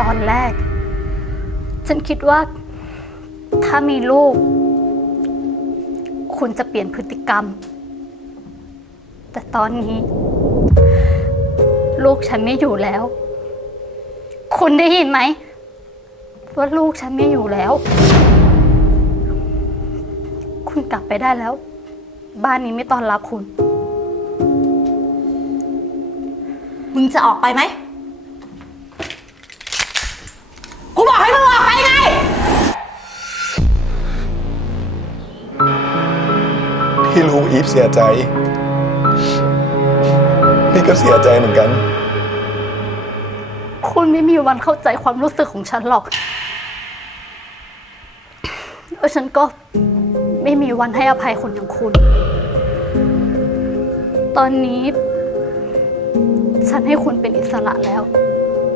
ตอนแรก ฉันคิดว่า ถ้ามีลูก คุณจะเปลี่ยนพฤติกรรม แต่ตอนนี้ ลูกฉันไม่อยู่แล้ว คุณได้ยินไหมว่าลูกฉันไม่อยู่แล้ว คุณกลับไปได้แล้ว บ้านนี้ไม่ต้อนรับคุณ มึงจะออกไปไหม พี่รู้อีฟเสียใจ พี่ก็เสียใจเหมือนกัน คุณไม่มีวันเข้าใจความรู้สึกของฉันหรอกแล้วฉันก็ไม่มีวันให้อภัยคนอย่างคุณ ตอนนี้ ฉันให้คุณเป็นอิสระแล้ว